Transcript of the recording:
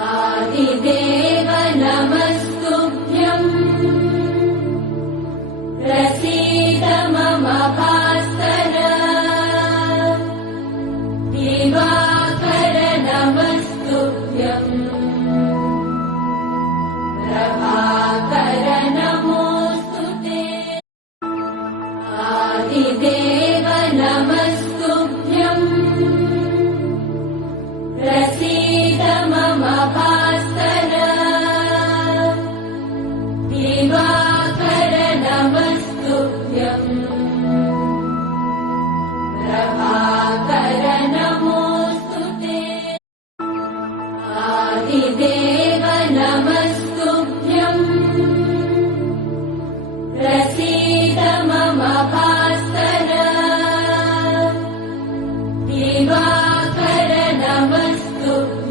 आदिदेव नमस्तुभ्यम् प्रसीद मम भास्कर दिवाकर नमस्तुभ्यम् प्रभाकर नमोऽस्तुते आदिदेव नमस्तुभ्यम् प्रसीद मम भास्कर दिवाकर नमस्तुभ्यम् प्रभाकर नमोऽस्तुते आदिदेव